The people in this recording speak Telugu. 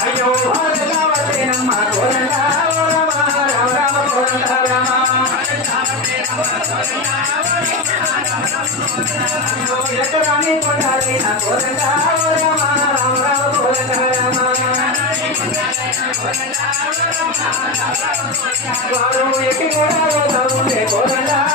అయ్యో రామ ఎక్కడాన్ని కొట్టాలి నా కోరంగా రామ రామ రామ వారు ఎక్కి కూడా కోరంగా